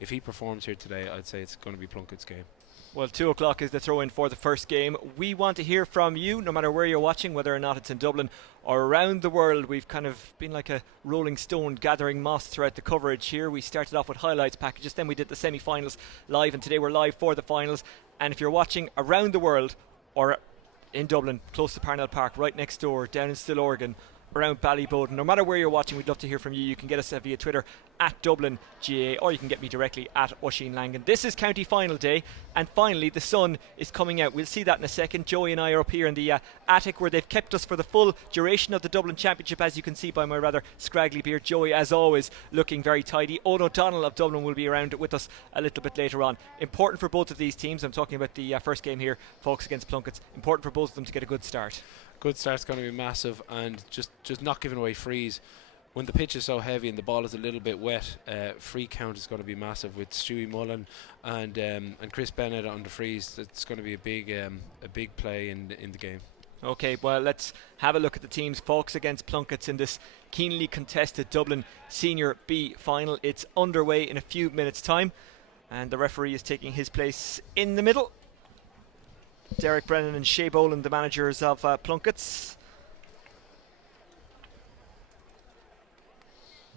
if he performs here today, I'd say it's going to be Plunkett's game. Well, 2 o'clock is the throw-in for the first game. We want to hear from you, no matter where you're watching, whether or not it's in Dublin or around the world. We've kind of been like a rolling stone gathering moss throughout the coverage here. We started off with highlights packages, then we did the semi-finals live, and today we're live for the finals. And if you're watching around the world or in Dublin, close to Parnell Park, right next door, down in Still Oregon, around Ballyboden, no matter where you're watching, we'd love to hear from you. You can get us via Twitter at Dublin GA, or you can get me directly at Oisín Langan. This is county final day, and finally the sun is coming out. We'll see that in a second. Joey and I are up here in the attic where they've kept us for the full duration of the Dublin Championship, as you can see by my rather scraggly beard. Joey, as always, looking very tidy. Owen O'Donnell of Dublin will be around with us a little bit later on. Important for both of these teams. I'm talking about the first game here, Folks against Plunketts. Important for both of them to get a good start. Good start's going to be massive, and just not giving away frees. When the pitch is so heavy and the ball is a little bit wet, free count is going to be massive with Stewie Mullen and Chris Bennett on the frees. It's going to be a big play in the game. Okay, well, let's have a look at the teams. Folks against Plunketts in this keenly contested Dublin Senior B final. It's underway in a few minutes' time, and the referee is taking his place in the middle. Derek Brennan and Shea Boland, the managers of Plunketts.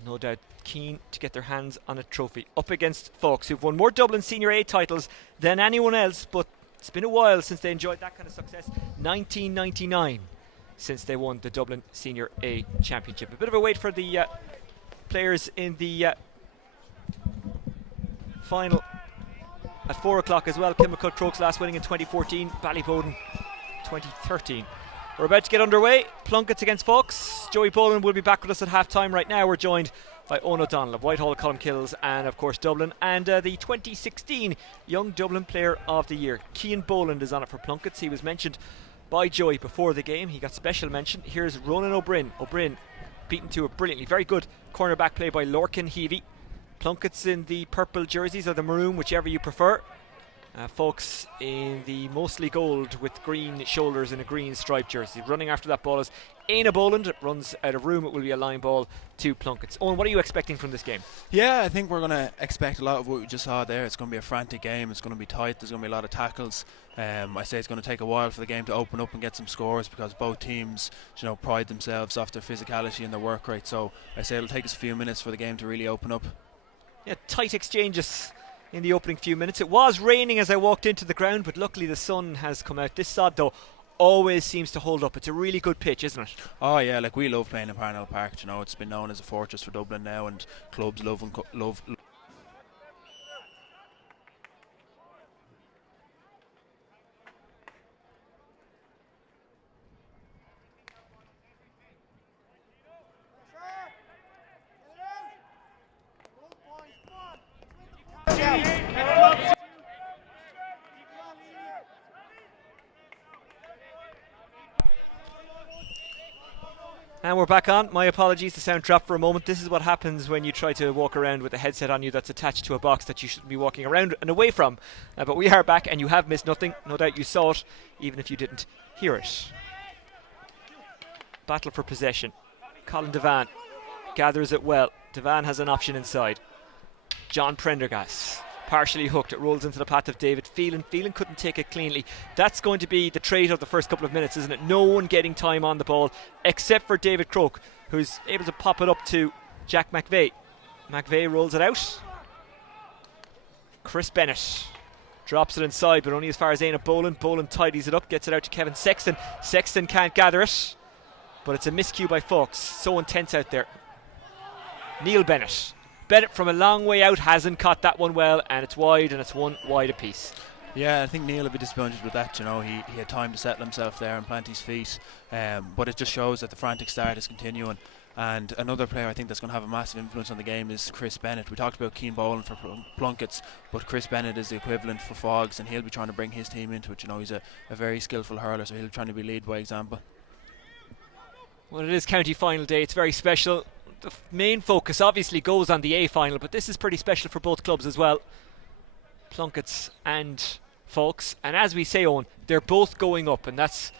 No doubt keen to get their hands on a trophy. Up against Folks, who've won more Dublin Senior A titles than anyone else, but it's been a while since they enjoyed that kind of success. 1999 since they won the Dublin Senior A Championship. A bit of a wait for the players in the final. At 4 o'clock as well, Kilmacud Crokes last winning in 2014, Ballyboden 2013. We're about to get underway. Plunketts against Folks. Joey Boland will be back with us at half time. Right now we're joined by Owen O'Donnell of Whitehall, Colmkills, and of course Dublin, and the 2016 Young Dublin Player of the Year. Cian Boland is on it for Plunketts. He was mentioned by Joey before the game. He got special mention. Here's Ronan O'Brien. O'Brien beaten to it brilliantly. Very good cornerback play by Lorcan Heavey. Plunketts in the purple jerseys, or the maroon, whichever you prefer. Folks in the mostly gold with green shoulders and a green striped jersey. Running after that ball is Éanna Boland. It runs out of room. It will be a line ball to Plunketts. Owen, what are you expecting from this game? Yeah, I think we're going to expect a lot of what we just saw there. It's going to be a frantic game. It's going to be tight. There's going to be a lot of tackles. I say it's going to take a while for the game to open up and get some scores, because both teams, pride themselves off their physicality and their work rate. So I say it'll take us a few minutes for the game to really open up. Yeah, tight exchanges in the opening few minutes. It was raining as I walked into the ground, but luckily the sun has come out. This sod, though, always seems to hold up. It's a really good pitch, isn't it? Oh yeah, like we love playing in Parnell Park. It's been known as a fortress for Dublin now, and clubs love. And we're back on. My apologies, the sound dropped for a moment. This is what happens when you try to walk around with a headset on you that's attached to a box that you shouldn't be walking around and away from. But we are back, and you have missed nothing. No doubt you saw it, even if you didn't hear it. Battle for possession. Colin Devan gathers it well. Devan has an option inside. John Prendergast, partially hooked. It rolls into the path of David Phelan. Phelan couldn't take it cleanly. That's going to be the trait of the first couple of minutes, isn't it? No one getting time on the ball except for David Croke, who's able to pop it up to Jack McVeigh. McVeigh rolls it out. Chris Bennett drops it inside, but only as far as Éanna Boland. Boland tidies it up, gets it out to Kevin Sexton. Sexton can't gather it, but it's a miscue by Folks. So intense out there. Neil Bennett. Bennett from a long way out hasn't caught that one well, and it's wide, and it's one wide apiece. Yeah, I think Neil will be disappointed with that. He had time to settle himself there and plant his feet, but it just shows that the frantic start is continuing. And another player I think that's going to have a massive influence on the game is Chris Bennett. We talked about Cian Boland for Plunketts, but Chris Bennett is the equivalent for Fogs, and he'll be trying to bring his team into it. He's a very skillful hurler, so he'll be trying to be lead by example. Well, it is county final day. It's very special. The main focus obviously goes on the A final, but this is pretty special for both clubs as well, Plunketts and Folks. And as we say, Owen, they're both going up, and that's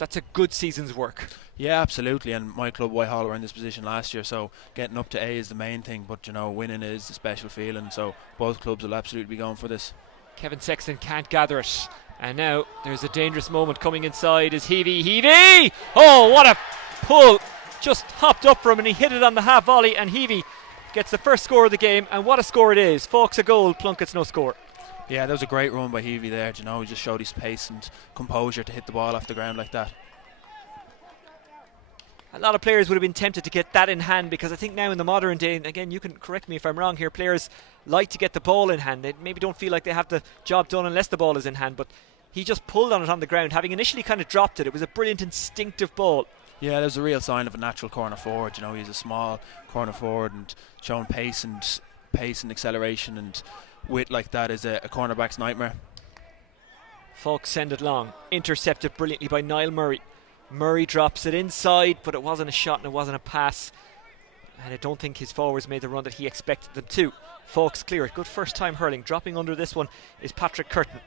that's a good season's work. Yeah, absolutely. And my club, Whitehall, were in this position last year, so getting up to A is the main thing. But winning is a special feeling. So both clubs will absolutely be going for this. Kevin Sexton can't gather it, and now there's a dangerous moment coming inside. Is Heavey? Oh, what a pull! Just hopped up from him and he hit it on the half volley, and Heavey gets the first score of the game. And what a score it is! Falk's a goal, Plunkett's no score. Yeah, that was a great run by Heavey there. He just showed his pace and composure to hit the ball off the ground like that. A lot of players would have been tempted to get that in hand, because I think now in the modern day, and again you can correct me if I'm wrong here, players like to get the ball in hand. They maybe don't feel like they have the job done unless the ball is in hand, but he just pulled on it on the ground, having initially kind of dropped it. It was a brilliant instinctive ball. Yeah, there's a real sign of a natural corner forward. He's a small corner forward, and showing pace and acceleration and wit like that is a cornerback's nightmare. Falk send it long, intercepted brilliantly by Niall Murray. Murray drops it inside, but it wasn't a shot and it wasn't a pass, and I don't think his forwards made the run that he expected them to. Falk's clear it. Good first time hurling. Dropping under this one is Patrick Curtin.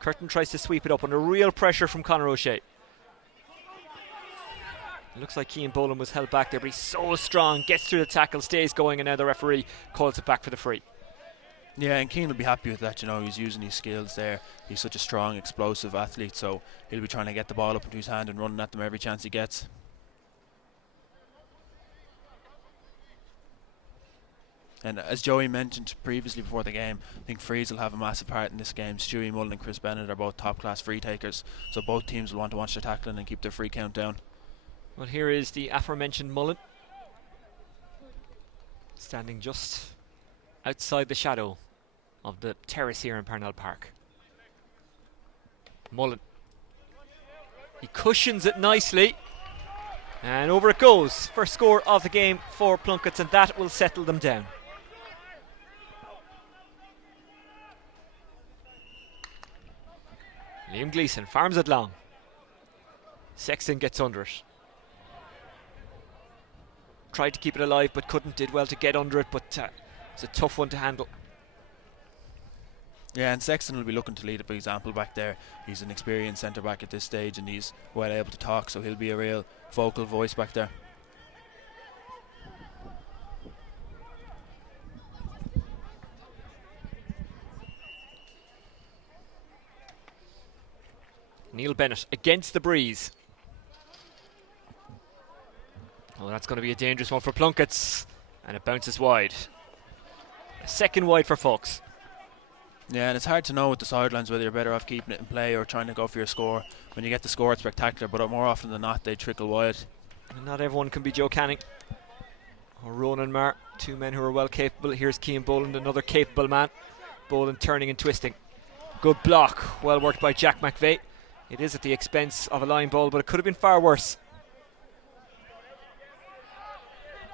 Curtin tries to sweep it up under real pressure from Conor O'Shea. It looks like Cian Boland was held back there, but he's so strong, gets through the tackle, stays going, and now the referee calls it back for the free. Yeah, and Keane will be happy with that. He's using his skills there. He's such a strong, explosive athlete, so he'll be trying to get the ball up into his hand and running at them every chance he gets. And as Joey mentioned previously before the game, I think frees will have a massive part in this game. Stewie Mullen and Chris Bennett are both top-class free takers, so both teams will want to watch their tackling and keep their free count down. Well, here is the aforementioned Mullen, standing just outside the shadow of the terrace here in Parnell Park. Mullen, he cushions it nicely, and over it goes. First score of the game for Plunkett's, and that will settle them down. Liam Gleeson farms it long. Sexton gets under it. Tried to keep it alive but couldn't. Did well to get under it, but it's a tough one to handle. Yeah, and Sexton will be looking to lead by example back there. He's an experienced centre back at this stage, and he's well able to talk, so he'll be a real vocal voice back there. Neil Bennett against the breeze. Oh, that's going to be a dangerous one for Plunkett's, and it bounces wide. A second wide for Falks. Yeah, and it's hard to know with the sidelines whether you're better off keeping it in play or trying to go for your score. When you get the score, it's spectacular, but more often than not, they trickle wide. And not everyone can be Joe Canning or Ronan Marr, two men who are well capable. Here's Cian Boland, another capable man. Boland turning and twisting. Good block, well worked by Jack McVeigh. It is at the expense of a line ball, but it could have been far worse.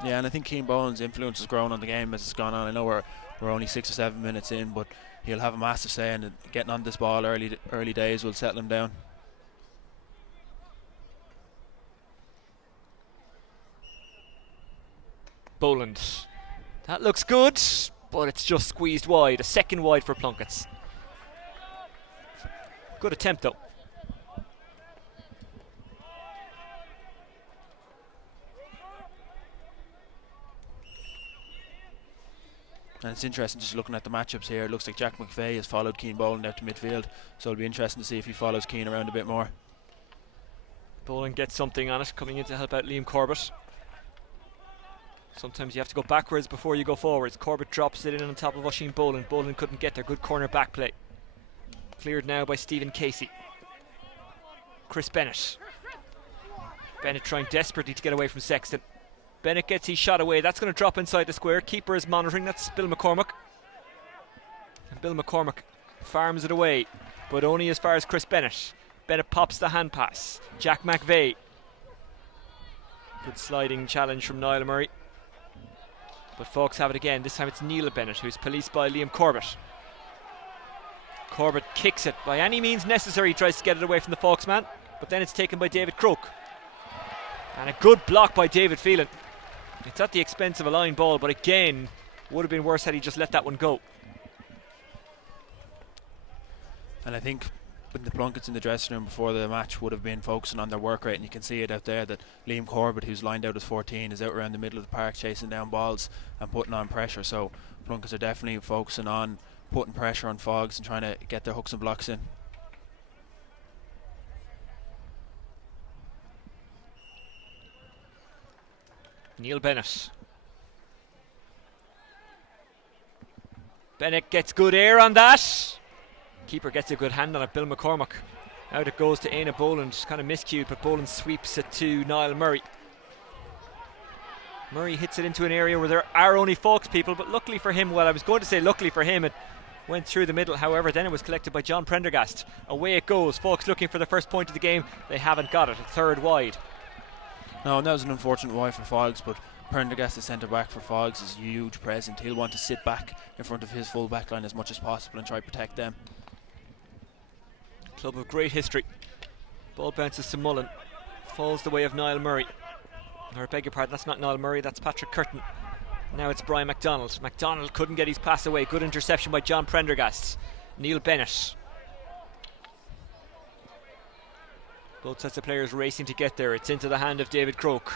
Yeah, and I think Cian Boland's influence has grown on the game as it's gone on. I know we're only 6 or 7 minutes in, but he'll have a massive say, and getting on this ball early days will settle him down. Boland. That looks good, but it's just squeezed wide. A second wide for Plunkett's. Good attempt though. And it's interesting just looking at the matchups here. It looks like Jack McVeigh has followed Cian Boland out to midfield, so it'll be interesting to see if he follows Cian around a bit more. Boland gets something on it, coming in to help out Liam Corbett. Sometimes you have to go backwards before you go forwards. Corbett drops it in on top of Oisín Boland. Boland couldn't get there. Good corner back play. Cleared now by Stephen Casey. Chris Bennett. Bennett trying desperately to get away from Sexton. Bennett gets his shot away. That's going to drop inside the square. Keeper is monitoring. That's Bill McCormack. And Bill McCormack farms it away, but only as far as Chris Bennett. Bennett pops the hand pass. Jack McVeigh. Good sliding challenge from Niall Murray. But Falks have it again. This time it's Neil Bennett, who's policed by Liam Corbett. Corbett kicks it by any means necessary. He tries to get it away from the Falks man, but then it's taken by David Croke. And a good block by David Phelan. It's at the expense of a line ball, but again, would have been worse had he just let that one go. And I think the Plunkets in the dressing room before the match would have been focusing on their work rate, and you can see it out there that Liam Corbett, who's lined out as 14, is out around the middle of the park chasing down balls and putting on pressure. So Plunkets are definitely focusing on putting pressure on Fogs and trying to get their hooks and blocks in. Neil Bennett. Bennett gets good air on that. Keeper gets a good hand on it, Bill McCormack. Out it goes to Éanna Boland, kind of miscued, but Boland sweeps it to Niall Murray. Murray hits it into an area where there are only Fox people, but luckily for him, well, I was going to say luckily for him, it went through the middle. However, then it was collected by John Prendergast. Away it goes. Fox looking for the first point of the game. They haven't got it. A third wide. No, and that was an unfortunate wide for Fogs, but Prendergast, the centre back for Fogs, is huge present. He'll want to sit back in front of his full back line as much as possible and try to protect them. Club of great history. Ball bounces to Mullen. Falls the way of Niall Murray. Or I beg your pardon, that's not Niall Murray, that's Patrick Curtin. Now it's Brian MacDonald. MacDonald couldn't get his pass away. Good interception by John Prendergast. Neil Bennett. Both sets of players racing to get there. It's into the hand of David Croke.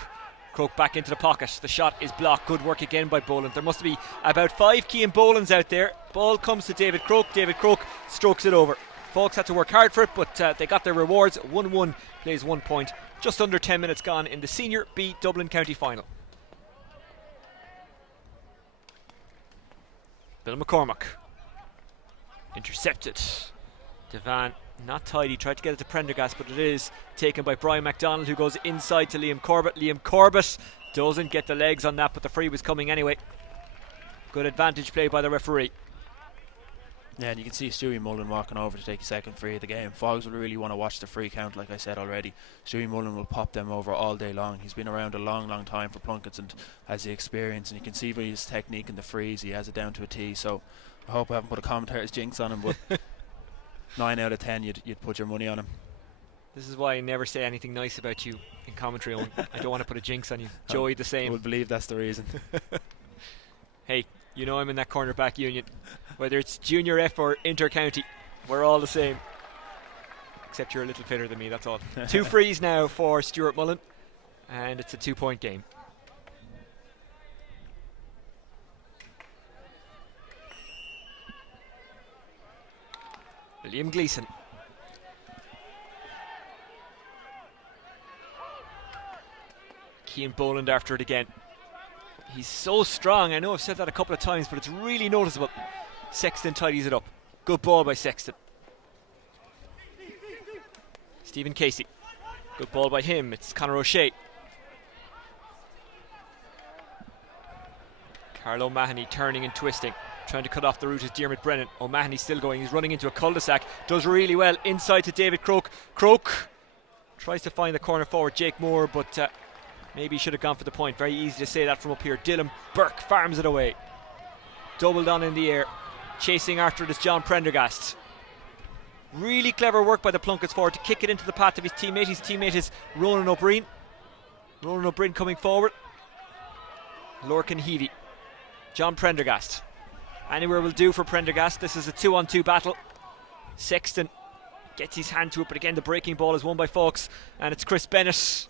Croke back into the pocket. The shot is blocked. Good work again by Boland. There must be about 5 Cian Bolans out there. Ball comes to David Croke. David Croke strokes it over. Folks had to work hard for it, but they got their rewards. 1-1 plays 1 point. Just under 10 minutes gone in the Senior B Dublin County Final. Bill McCormack. Intercepted. Devan not tidy, tried to get it to Prendergast, but it is taken by Brian MacDonald, who goes inside to Liam Corbett. Liam Corbett doesn't get the legs on that, but the free was coming anyway. Good advantage play by the referee. Yeah, and you can see Stewie Mullen walking over to take a second free of the game. Fogs will really want to watch the free count, like I said already. Stewie Mullen will pop them over all day long. He's been around a long time for Plunkets and has the experience, and you can see by his technique in the frees, he has it down to a T. So I hope I haven't put a commentator's jinx on him, but 9 out of 10 you'd put your money on him. This is why I never say anything nice about you in commentary. I don't want to put a jinx on you. Joey the same. I would believe that's the reason. Hey, you know I'm in that cornerback union. Whether it's junior F or inter-county, we're all the same. Except you're a little fitter than me, that's all. 2 frees now for Stuart Mullen, and it's a 2-point game. William Gleeson. Cian Boland after it again. He's so strong. I know I've said that a couple of times, but it's really noticeable. Sexton tidies it up. Good ball by Sexton. Stephen Casey. Good ball by him. It's Conor O'Shea. Carl O'Mahony turning and twisting, trying to cut off the route is Diarmuid Brennan. O'Mahony's still going. He's running into a cul-de-sac. Does really well inside to David Croke. Croke tries to find the corner forward Jake Moore, but maybe he should have gone for the point. Very easy to say that from up here. Dylan Burke farms it away. Doubled on in the air. Chasing after it is John Prendergast. Really clever work by the Plunkets forward to kick it into the path of his teammate. His teammate is Ronan O'Brien. Ronan O'Brien coming forward. Lorcan Heavey. John Prendergast. Anywhere will do for Prendergast. This is a 2-on-2 battle. Sexton gets his hand to it, but again the breaking ball is won by Fawkes, and it's Chris Bennett.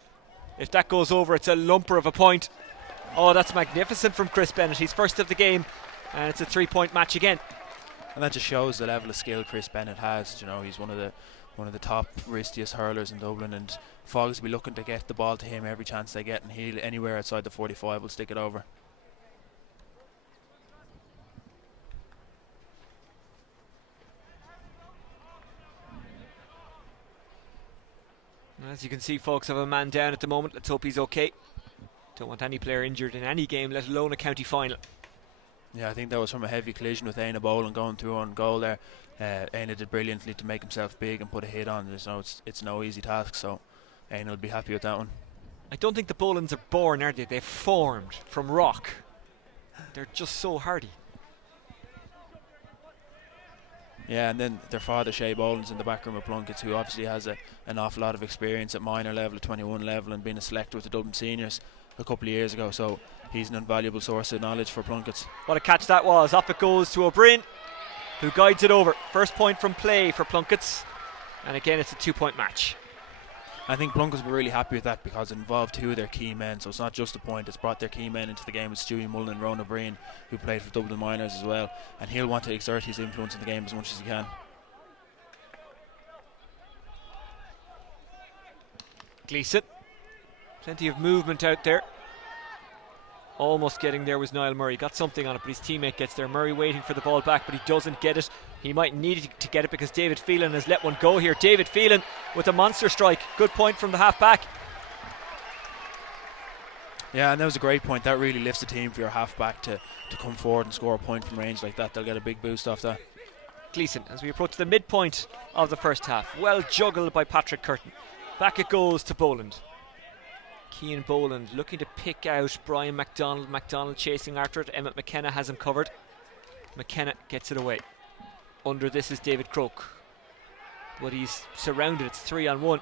If that goes over, it's a lumper of a point. Oh, that's magnificent from Chris Bennett. He's first of the game, and it's a 3-point match again. And that just shows the level of skill Chris Bennett has. You know, he's one of the top riskiest hurlers in Dublin, and Fogs will be looking to get the ball to him every chance they get, and he'll anywhere outside the 45 will stick it over. As you can see, folks have a man down at the moment. Let's hope he's okay. Don't want any player injured in any game, let alone a county final. Yeah, I think that was from a heavy collision with Éanna Boland going through on goal there. Éanna did brilliantly to make himself big and put a hit on. It's no easy task, so Éanna will be happy with that one. I don't think the Bolans are born, are they? They've formed from rock. They're just so hardy. Yeah, and then their father, Shea Boland's in the back room of Plunkets, who obviously has an awful lot of experience at minor level, at 21 level, and being a selector with the Dublin Seniors a couple of years ago. So he's an invaluable source of knowledge for Plunkets. What a catch that was. Off it goes to O'Brien, who guides it over. First point from play for Plunkets. And again, it's a 2-point match. I think Plunkett's were really happy with that because it involved two of their key men, so it's not just a point, it's brought their key men into the game with Stewie Mullen and Ronan Breen, who played for Dublin Miners as well, and he'll want to exert his influence in the game as much as he can. Gleeson, plenty of movement out there. Almost getting there was Niall Murray. Got something on it, but his teammate gets there. Murray waiting for the ball back, but he doesn't get it. He might need it to get it because David Phelan has let one go here. David Phelan with a monster strike. Good point from the half-back. Yeah, and that was a great point. That really lifts the team for your half-back to come forward and score a point from range like that. They'll get a big boost off that. Gleeson, as we approach the midpoint of the first half. Well juggled by Patrick Curtin. Back it goes to Boland. Cian Boland looking to pick out Brian MacDonald. MacDonald chasing after it. Emmett McKenna has him covered. McKenna gets it away. Under this is David Croke. But he's surrounded. It's 3-on-1.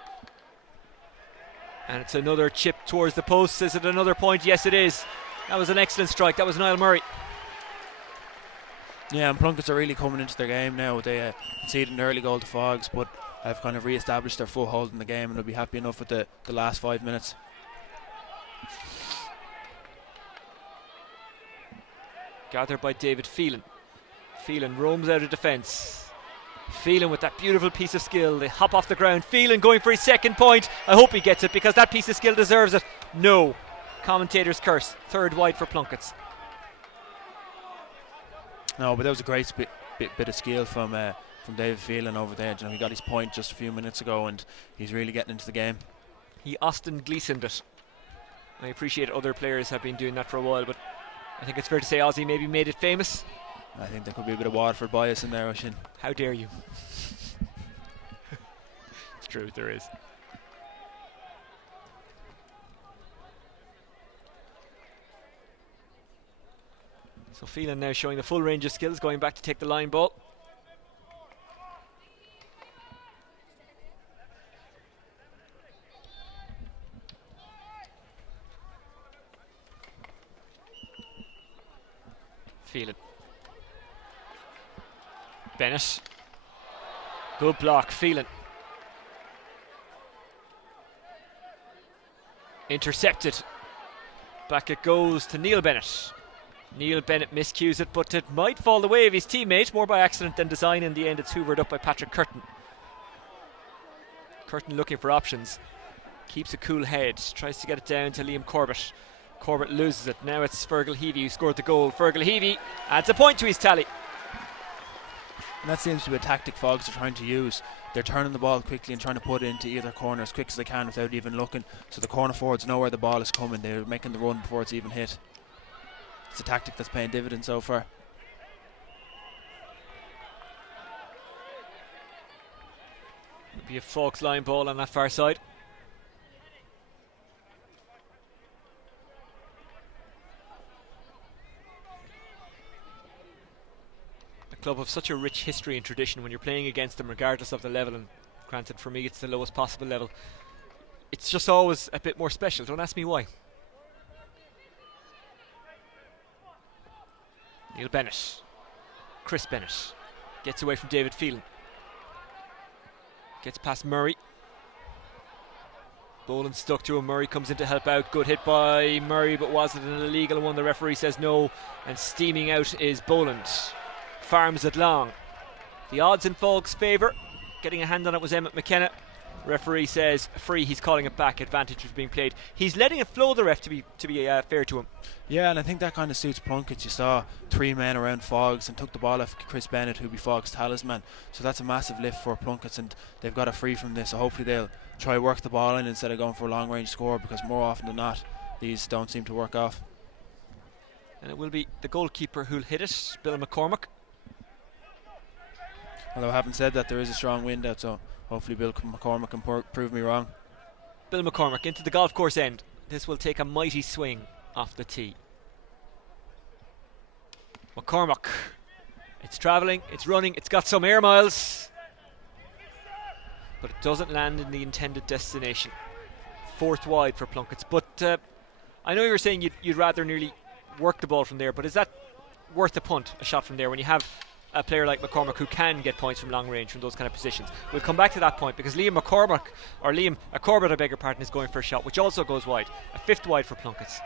And it's another chip towards the post. Is it another point? Yes, it is. That was an excellent strike. That was Niall Murray. Yeah, and Plunkett's are really coming into their game now. They conceded an early goal to Fogs, but have kind of re-established their foothold in the game, and they'll be happy enough with the last 5 minutes. Gathered by David Phelan. Phelan roams out of defence. Phelan with that beautiful piece of skill. They hop off the ground. Phelan going for his second point. I hope he gets it because that piece of skill deserves it. No. Commentator's curse. Third wide for Plunkett's. No, but that was a great bit of skill from David Phelan over there. You know, he got his point just a few minutes ago, and he's really getting into the game. He Austin Gleesoned it. I appreciate other players have been doing that for a while, but I think it's fair to say Ozzy maybe made it famous. I think there could be a bit of Waterford bias in there, Oisín. How dare you? It's true, there is. So Phelan now showing the full range of skills, going back to take the line ball. Phelan. Bennett. Good block, Phelan. Intercepted. Back it goes to Neil Bennett. Neil Bennett miscues it, but it might fall the way of his teammate, more by accident than design. In the end, it's hoovered up by Patrick Curtin. Curtin looking for options. Keeps a cool head. Tries to get it down to Liam Corbett. Corbett loses it. Now it's Fergal Heavey who scored the goal. Fergal Heavey adds a point to his tally. And that seems to be a tactic Fogs are trying to use. They're turning the ball quickly and trying to put it into either corner as quick as they can without even looking. So the corner forwards know where the ball is coming. They're making the run before it's even hit. It's a tactic that's paying dividends so far. It'll be a Fox line ball on that far side. A club of such a rich history and tradition, when you're playing against them regardless of the level, and granted for me it's the lowest possible level, it's just always a bit more special. Don't ask me why. Neil Bennett. Chris Bennett gets away from David Phelan. Gets past Murray. Boland stuck to him. Murray comes in to help out. Good hit by Murray, but was it an illegal one? The referee says no. And steaming out is Boland. Farms it long. The odds in Fog's favour. Getting a hand on it was Emmett McKenna. Referee says free. He's calling it back. Advantage was being played. He's letting it flow, the ref, to be fair to him. Yeah, and I think that kind of suits Plunkett. You saw 3 men around Fogs and took the ball off Chris Bennett, who'd be Fogs' talisman. So that's a massive lift for Plunkett's, and they've got a free from this. So hopefully they'll try work the ball in instead of going for a long range score, because more often than not these don't seem to work off. And it will be the goalkeeper who'll hit it, Bill McCormack. Although I haven't said that, there is a strong wind out, so hopefully Bill McCormack can prove me wrong. Bill McCormack into the golf course end. This will take a mighty swing off the tee. McCormack. It's travelling, it's running, it's got some air miles, but it doesn't land in the intended destination. 4th wide for Plunkett's. But I know you were saying you'd rather nearly work the ball from there, but is that worth a punt, a shot from there, when you have a player like McCormack who can get points from long range from those kind of positions. We'll come back to that point because Liam Corbett, I beg your pardon, is going for a shot, which also goes wide. A fifth wide for Plunkett's.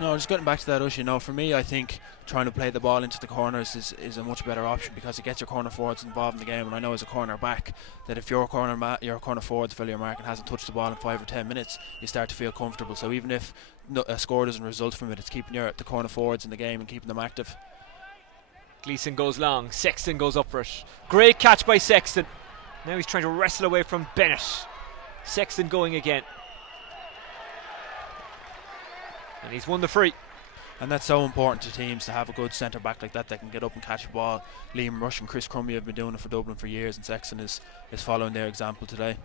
No, just getting back to that, Oisín, for me, I think trying to play the ball into the corners is a much better option because it gets your corner forwards involved in the game. And I know as a corner back that if your corner forwards fill your mark and hasn't touched the ball in 5 or 10 minutes, you start to feel comfortable. So even if a score doesn't result from it, it's keeping the corner forwards in the game and keeping them active. Gleeson goes long, Sexton goes up for it. Great catch by Sexton. Now he's trying to wrestle away from Bennett. Sexton going again. And he's won the free. And that's so important to teams to have a good centre back like that can get up and catch a ball. Liam Rush and Chris Crumby have been doing it for Dublin for years, and Sexton is following their example today.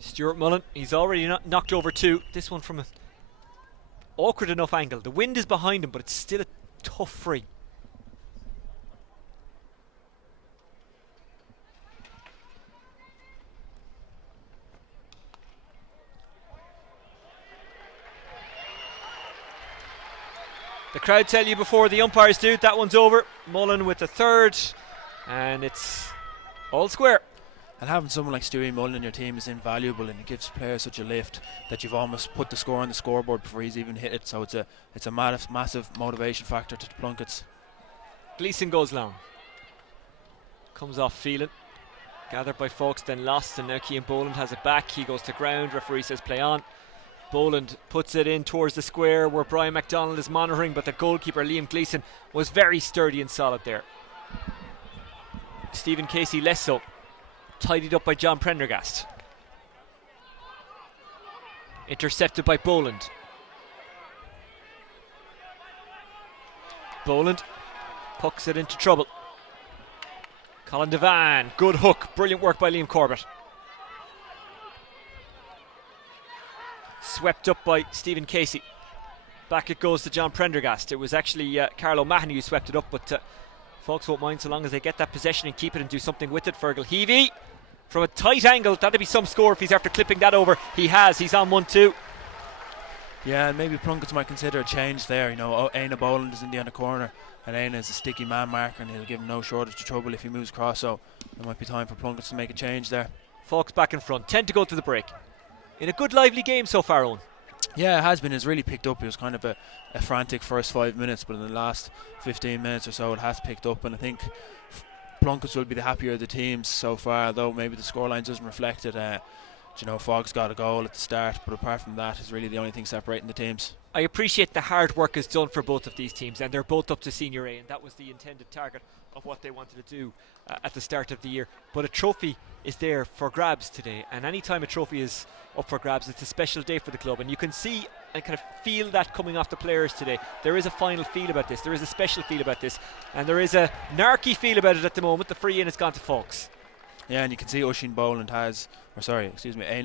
Stuart Mullen, he's already knocked over 2. This one from an awkward enough angle. The wind is behind him, but it's still a tough free. The crowd tell you before the umpires do, that one's over. Mullen with the third, and it's all square. And having someone like Stewie Mullen in your team is invaluable, and it gives players such a lift that you've almost put the score on the scoreboard before he's even hit it. So it's a massive motivation factor to the Plunketts. Gleeson goes long. Comes off Phelan. Gathered by Folks, then lost, and now Cian Boland has it back. He goes to ground. Referee says play on. Boland puts it in towards the square where Brian MacDonald is monitoring, but the goalkeeper Liam Gleeson was very sturdy and solid there. Stephen Casey less so. Tidied up by John Prendergast. Intercepted by Boland. Boland pucks it into trouble. Colin Devan, good hook, brilliant work by Liam Corbett. Swept up by Stephen Casey. Back it goes to John Prendergast. It was actually Carlo Mahoney who swept it up, but folks won't mind so long as they get that possession and keep it and do something with it. Fergal Heavey from a tight angle. That'd be some score if he's after clipping that over. He has. He's on 1-2. Yeah, and maybe Plunkett's might consider a change there. Éoghan Boland is in the other corner, and Éoghan is a sticky man marker, and he'll give him no shortage of trouble if he moves across. So it might be time for Plunkett's to make a change there. Folks back in front. 10 to go to the break. In a good lively game so far, Owen. Yeah, it has been. It's really picked up. It was kind of a frantic first 5 minutes, but in the last 15 minutes or so it has picked up, and I think Plunkett's will be the happier of the teams so far, though maybe the scoreline doesn't reflect it. Fogg's got a goal at the start, but apart from that is really the only thing separating the teams. I appreciate the hard work is done for both of these teams, and they're both up to Senior A, and that was the intended target of what they wanted to do at the start of the year. But a trophy is there for grabs today, and any time a trophy is up for grabs, it's a special day for the club, and you can see and kind of feel that coming off the players today. There is a final feel about this, there is a special feel about this, and there is a narky feel about it at the moment. The free in has gone to Folks. Yeah, and you can see Éoghan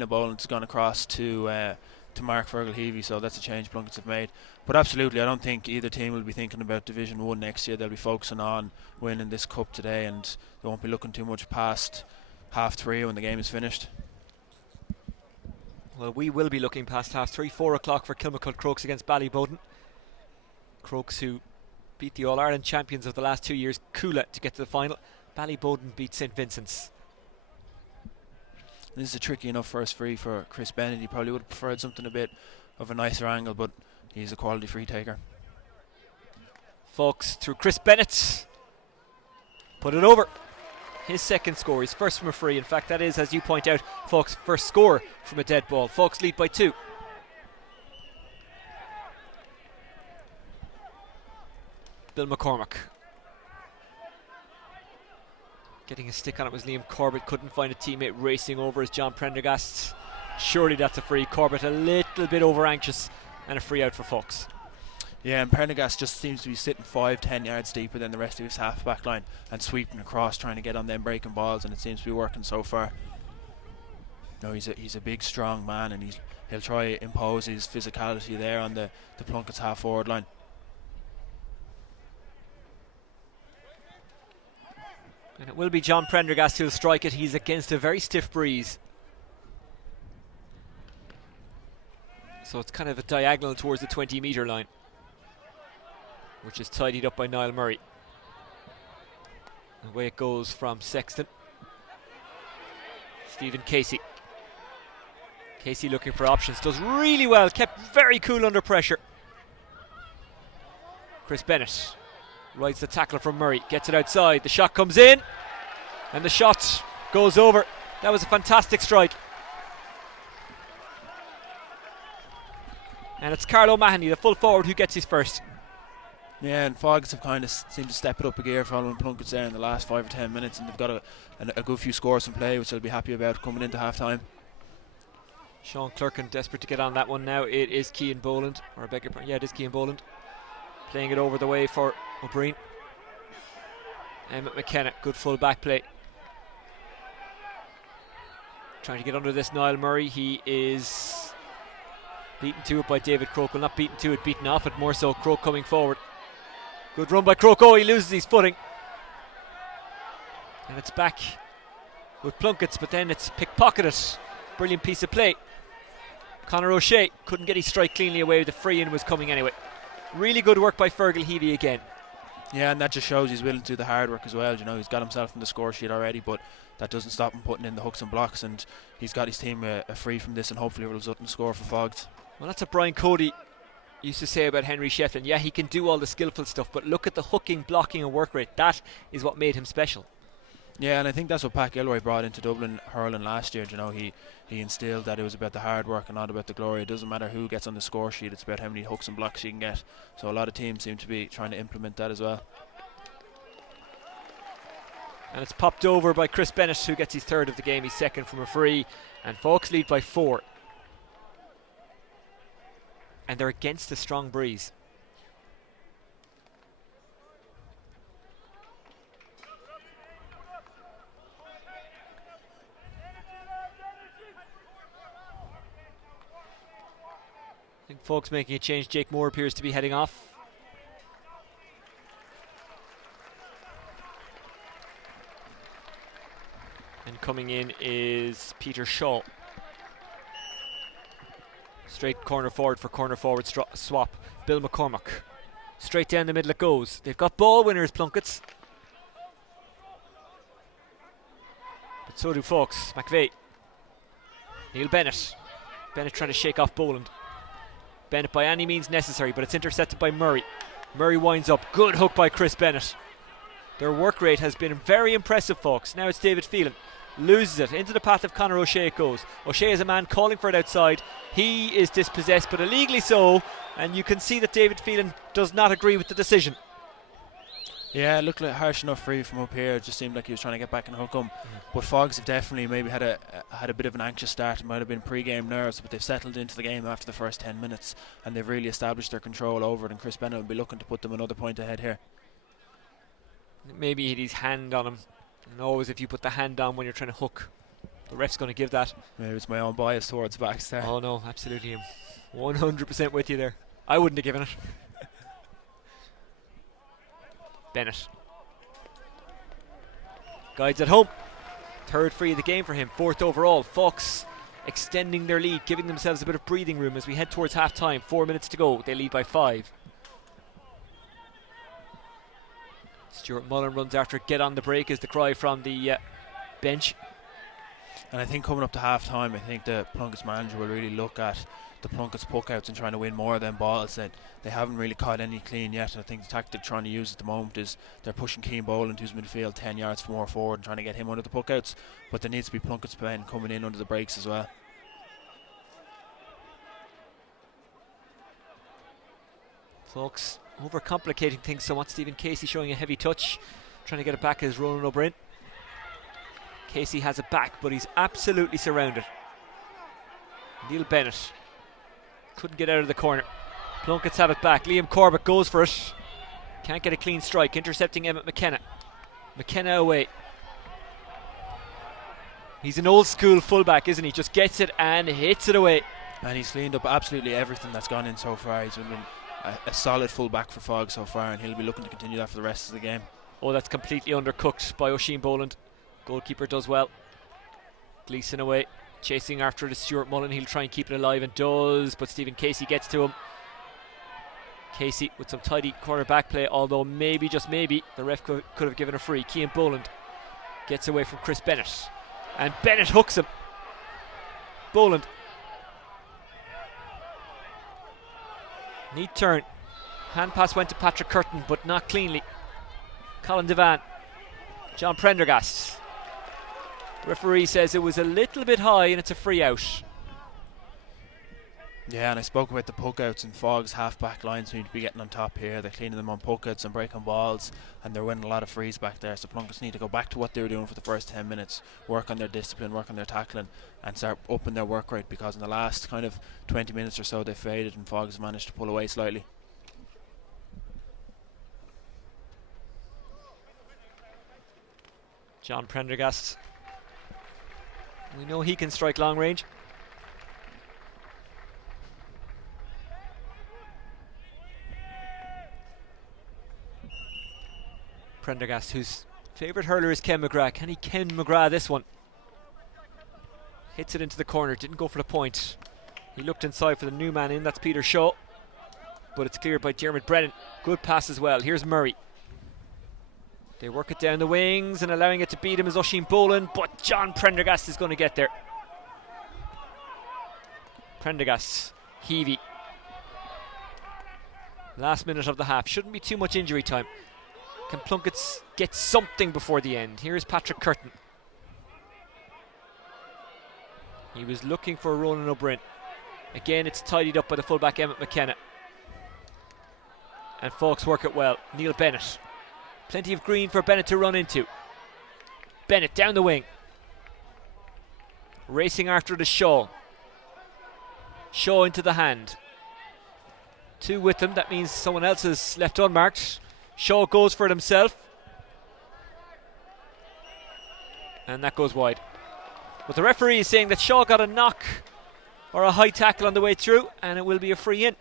Boland's gone across to Mark Fergal Heavey, so that's a change Plunkett's have made. But absolutely, I don't think either team will be thinking about Division 1 next year. They'll be focusing on winning this cup today, and they won't be looking too much past 3:30 when the game is finished. Well, we will be looking past 3:30, 4 o'clock for Kilmacud Crokes against Ballyboden. Crokes who beat the All-Ireland champions of the last 2 years, Cuala, to get to the final. Ballyboden beat St Vincents. This is a tricky enough first free for Chris Bennett. He probably would have preferred something a bit of a nicer angle, but he's a quality free taker. Folks through Chris Bennett. Put it over. His second score, his first from a free. In fact, that is, as you point out, Folks' first score from a dead ball. Folks lead by 2. Bill McCormack. Getting a stick on it was Liam Corbett. Couldn't find a teammate. Racing over as John Prendergast. Surely that's a free. Corbett a little bit over anxious, and a free out for Folks. Yeah, and Prendergast just seems to be sitting 5-10 yards deeper than the rest of his half back line and sweeping across, trying to get on them breaking balls, and it seems to be working so far. He's a big strong man, and he'll try to impose his physicality there on the Plunkett's half forward line. And it will be John Prendergast who'll strike it. He's against a very stiff breeze. So it's kind of a diagonal towards the 20-metre line, which is tidied up by Niall Murray. Away it goes from Sexton. Stephen Casey. Casey looking for options, does really well, kept very cool under pressure. Chris Bennett rides the tackle from Murray, gets it outside, the shot comes in, and the shot goes over. That was a fantastic strike. And it's Carlo Mahoney, the full forward, who gets his first. Yeah, and Fogs have kind of seemed to step it up a gear following Plunkett's there in the last 5 or 10 minutes, and they've got a good few scores in play, which they'll be happy about coming into half time. Sean Clerkin desperate to get on that one now. It is Cian Boland, or I beg your pardon, yeah, it is Cian Boland. Playing it over the way for O'Brien. Emmett McKenna, good full back play. Trying to get under this Niall Murray. He is beaten to it by David Croke. Well, not beaten to it, beaten off it more so. Croke coming forward. Good run by Croke. Oh, he loses his footing. And it's back with Plunkett's, but then it's pickpocketed. Brilliant piece of play. Conor O'Shea couldn't get his strike cleanly away. The free-in was coming anyway. Really good work by Fergal Heavey again. Yeah, and that just shows he's willing to do the hard work as well. You know, he's got himself in the score sheet already, but that doesn't stop him putting in the hooks and blocks, and he's got his team a free from this, and hopefully it will result in a score for Fogs. Well, that's what Brian Cody used to say about Henry Shefflin. Yeah, he can do all the skillful stuff, but look at the hooking, blocking and work rate. That is what made him special. Yeah, and I think that's what Pat Gilroy brought into Dublin hurling last year. You know, he instilled that it was about the hard work and not about the glory. It doesn't matter who gets on the score sheet, it's about how many hooks and blocks you can get. So a lot of teams seem to be trying to implement that as well. And it's popped over by Chris Bennett, who gets his third of the game. He's second from a free, and Fox lead by 4. And they're against a strong breeze. I think Fox making a change. Jake Moore appears to be heading off. And coming in is Peter Shaw. Straight corner forward for corner forward swap. Bill McCormack. Straight down the middle it goes. They've got ball winners, Plunkett's. But so do Fox. McVeigh. Neil Bennett. Bennett trying to shake off Boland. Bennett by any means necessary, but it's intercepted by Murray. Murray winds up. Good hook by Chris Bennett. Their work rate has been very impressive, folks. Now it's David Phelan. Loses it. Into the path of Conor O'Shea it goes. O'Shea is a man calling for it outside. He is dispossessed, but illegally so. And you can see that David Phelan does not agree with the decision. Yeah, it looked like harsh enough free from up here. It just seemed like he was trying to get back and hook him. But Fogs have definitely maybe had a bit of an anxious start. It might have been pre-game nerves, but they've settled into the game after the first 10 minutes, and they've really established their control over it. And Chris Bennett will be looking to put them another point ahead here. Maybe he had his hand on him. And always, if you put the hand on when you're trying to hook, the ref's going to give that. Maybe it's my own bias towards backs there. Oh no, absolutely. I'm 100% with you there. I wouldn't have given it. Bennett guides at home. Third free of the game for him. 4th overall. Fox extending their lead, giving themselves a bit of breathing room as we head towards half time. 4 minutes to go. They lead by 5. Stuart Mullen runs after get on the break is the cry from the bench. And I think coming up to half time, I think the Plunkett's manager will really look at the Plunkett's puck outs and trying to win more of them balls. That they haven't really caught any clean yet. I think the tactic they're trying to use at the moment is they're pushing Cian Boland, who's midfield 10 yards more forward, and trying to get him under the puck outs. But there needs to be Plunkett's men coming in under the breaks as well. Folks, overcomplicating things somewhat. Stephen Casey showing a heavy touch, trying to get it back as Ronan O'Brien. Casey has it back, but he's absolutely surrounded. Neil Bennett couldn't get out of the corner. Plunkett's have it back. Liam Corbett goes for it. Can't get a clean strike. Intercepting Emmett McKenna. McKenna away. He's an old school fullback, isn't he? Just gets it and hits it away. And he's cleaned up absolutely everything that's gone in so far. He's been a solid fullback for Fogg so far, and he'll be looking to continue that for the rest of the game. Oh, that's completely undercooked by Oisín Boland. Goalkeeper does well. Gleeson away. Chasing after it is Stuart Mullen. He'll try and keep it alive and does, but Stephen Casey gets to him. Casey with some tidy cornerback play, although maybe, just maybe, the ref could have given a free. Cian Boland gets away from Chris Bennett, and Bennett hooks him. Boland. Neat turn. Hand pass went to Patrick Curtin, but not cleanly. Colin Devan. John Prendergast. Referee says it was a little bit high and it's a free out. Yeah, and I spoke about the puck outs, and Fog's half-back lines need to be getting on top here. They're cleaning them on puck outs and breaking balls, and they're winning a lot of frees back there. So Plunkets need to go back to what they were doing for the first 10 minutes, work on their discipline, work on their tackling, and start upping their work rate, because in the last kind of 20 minutes or so they faded and Fog's managed to pull away slightly. John Prendergast. We know he can strike long range. Prendergast, whose favourite hurler is Ken McGrath. Can he Ken McGrath this one? Hits it into the corner, didn't go for the point. He looked inside for the new man in, that's Peter Shaw. But it's cleared by Dermot Brennan. Good pass as well. Here's Murray. They work it down the wings, and allowing it to beat him is Oisín Boland, but John Prendergast is going to get there. Prendergast, Heavey. Last minute of the half. Shouldn't be too much injury time. Can Plunkets get something before the end? Here's Patrick Curtin. He was looking for Ronan O'Brien. Again, it's tidied up by the fullback Emmett McKenna. And folks work it well. Neil Bennett. Plenty of green for Bennett to run into. Bennett down the wing. Racing after it is Shaw. Shaw into the hand. Two with them, that means someone else is left unmarked. Shaw goes for it himself. And that goes wide. But the referee is saying that Shaw got a knock or a high tackle on the way through, and it will be a free in.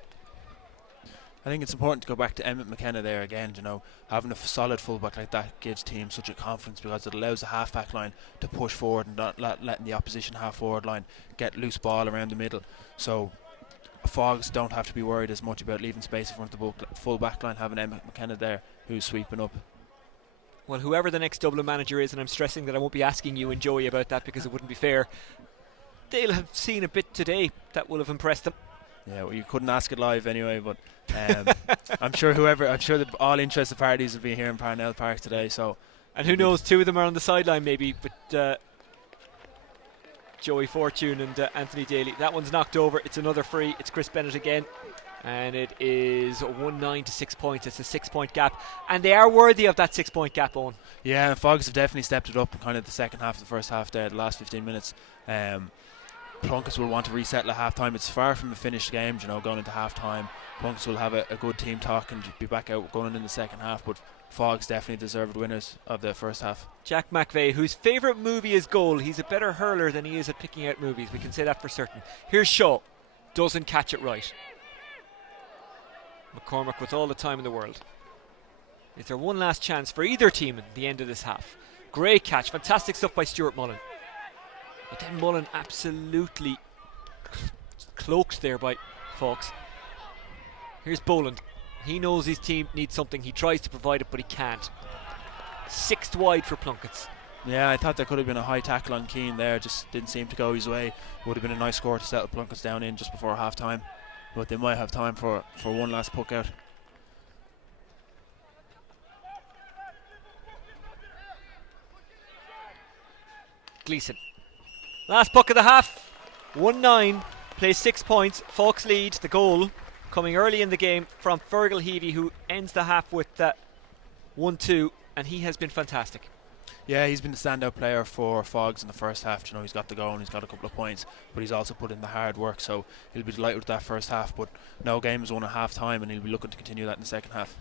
I think it's important to go back to Emmett McKenna there again. You know, having a solid fullback like that gives teams such a confidence, because it allows the half-back line to push forward and not letting the opposition half-forward line get loose ball around the middle. So Fogs don't have to be worried as much about leaving space in front of the full back line, having Emmett McKenna there who's sweeping up. Well, whoever the next Dublin manager is, and I'm stressing that I won't be asking you and Joey about that because it wouldn't be fair, they'll have seen a bit today that will have impressed them. Yeah, well, you couldn't ask it live anyway, but I'm sure that all interested parties will be here in Parnell Park today. So, and who knows, two of them are on the sideline maybe, but Joey Fortune and Anthony Daly. That one's knocked over. It's another free. It's Chris Bennett again, and it is 1-9 to 6 points. It's a 6 point gap, and they are worthy of that 6 point gap, Owen. Yeah, and Fogs have definitely stepped it up in kind of the second half of the first half there, the last 15 minutes. Plunkets will want to resettle at half time. It's far from a finished game, you know, going into half time. Plunkets will have a good team talk and be back out going in the second half, but Fogs definitely deserved winners of the first half. Jack McVeigh, whose favourite movie is goal. He's a better hurler than he is at picking out movies. We can say that for certain. Here's Shaw. Doesn't catch it right. McCormack with all the time in the world. Is there one last chance for either team at the end of this half? Great catch. Fantastic stuff by Stuart Mullen. But then Mullen absolutely cloaked there by Fox. Here's Boland. He knows his team needs something. He tries to provide it, but he can't. Sixth wide for Plunkets. Yeah, I thought there could have been a high tackle on Keane there. Just didn't seem to go his way. Would have been a nice score to settle Plunkets down in just before half time. But they might have time for one last puck out. Gleeson. Last puck of the half. 1-9. Plays 6 points. Fox lead. The goal coming early in the game from Fergal Heavey, who ends the half with 1-2, and he has been fantastic. Yeah, he's been the standout player for Fogs in the first half. You know, he's got the goal and he's got a couple of points, but he's also put in the hard work, so he'll be delighted with that first half. But no game is won at half time, and he'll be looking to continue that in the second half.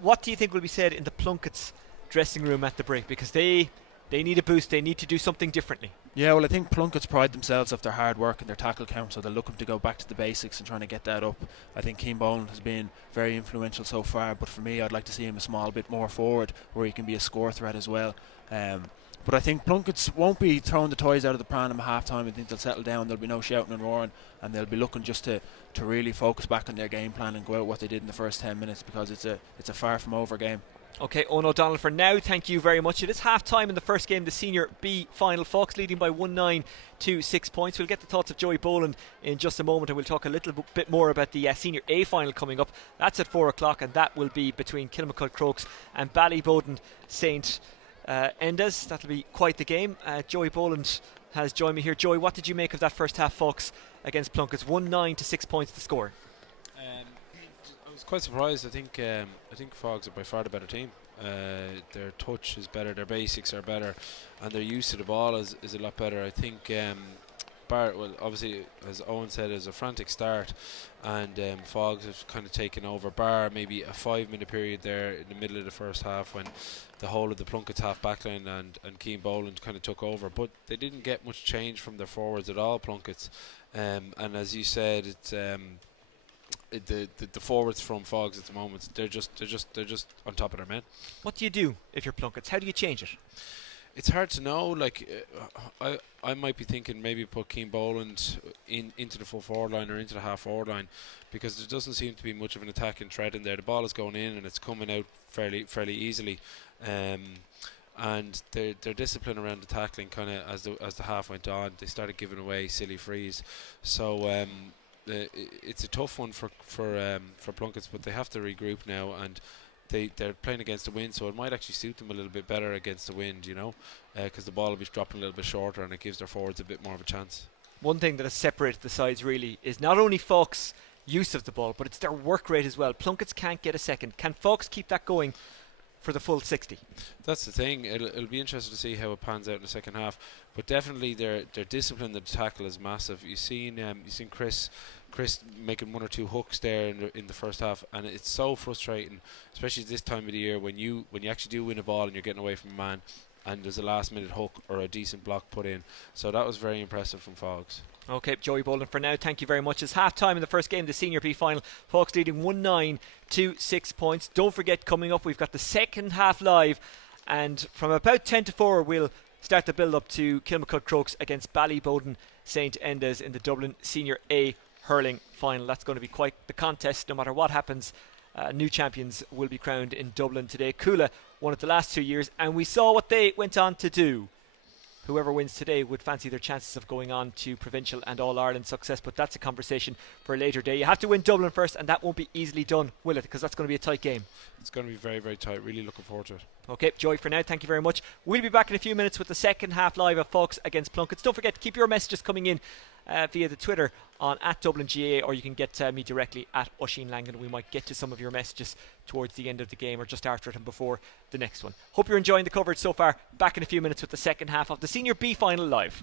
What do you think will be said in the Plunkets dressing room at the break? Because they need a boost. They need to do something differently. Yeah, well, I think Plunkets pride themselves off their hard work and their tackle count, so they're looking to go back to the basics and trying to get that up. I think Cian Boland has been very influential so far, but for me, I'd like to see him a small bit more forward where he can be a score threat as well. But I think Plunkett's won't be throwing the toys out of the pram at half time. I think they'll settle down, there'll be no shouting and roaring, and they'll be looking just to really focus back on their game plan and go out what they did in the first 10 minutes, because it's a far from over game. Okay, Owen O'Donnell, for now, thank you very much. It is half time in the first game, the Senior B final. Fox leading by 1-9 to 6 points. We'll get the thoughts of Joey Boland in just a moment, and we'll talk a little bit more about the Senior A final coming up. That's at 4 o'clock, and that will be between Kilmacud Crokes and Ballyboden St. Endas. That'll be quite the game. Joey Boland has joined me here. Joey, what did you make of that first half, Fox, against Plunkett's? 1-9 to 6 points the score. I was quite surprised. I think Fogs are by far the better team. Their touch is better, their basics are better, and their use of the ball is a lot better. I think Bart, well, obviously, as Owen said, it was a frantic start, and Fogs have kind of taken over, bar maybe a 5-minute period there in the middle of the first half when the whole of the Plunkett's half backline and Keane Boland kind of took over, but they didn't get much change from their forwards at all, Plunkett's, and as you said, it's the forwards from Fogs at the moment, they're just on top of their men. What do you do if you're Plunkett's? How do you change it? It's hard to know. Like I might be thinking maybe put Keane Boland into the full forward line or into the half forward line, because there doesn't seem to be much of an attacking threat in there. The ball is going in and it's coming out fairly easily, and their discipline around the tackling kind of as the half went on, they started giving away silly frees. So it's a tough one for Plunkett's, but they have to regroup now, and they're playing against the wind, so it might actually suit them a little bit better against the wind, because the ball will be dropping a little bit shorter and it gives their forwards a bit more of a chance. One thing that has separated the sides really is not only Fox use of the ball, but it's their work rate as well. Plunkett's can't get a second. Can Fox keep that going for the full 60? That's the thing. It'll be interesting to see how it pans out in the second half, but definitely their discipline, the tackle is massive. You've seen Chris making one or two hooks there in the first half, and it's so frustrating, especially this time of the year when you actually do win a ball and you're getting away from a man and there's a last minute hook or a decent block put in. So that was very impressive from Fogs. Okay, Joey Boland, for now, thank you very much. It's half time in the first game, the Senior B final. Fox leading 1-9 to 6 points. Don't forget, coming up, we've got the second half live, and from about 10 to 4, we'll start the build up to Kilmacud Crokes against Ballyboden St. Endas in the Dublin Senior A hurling final. That's going to be quite the contest. No matter what happens, new champions will be crowned in Dublin today. Cuala won it the last 2 years, and we saw what they went on to do. Whoever wins today would fancy their chances of going on to provincial and All-Ireland success, but that's a conversation for a later day. You have to win Dublin first, and that won't be easily done, will it? Because that's going to be a tight game. It's going to be very, very tight. Really looking forward to it. Okay, Joy, for now, thank you very much. We'll be back in a few minutes with the second half live of Fox against Plunkett's. Don't forget to keep your messages coming in via the Twitter on @DublinGA, or you can get me directly at Oisín Langan. We might get to some of your messages towards the end of the game or just after it and before the next one. Hope you're enjoying the coverage so far. Back in a few minutes with the second half of the Senior B final live.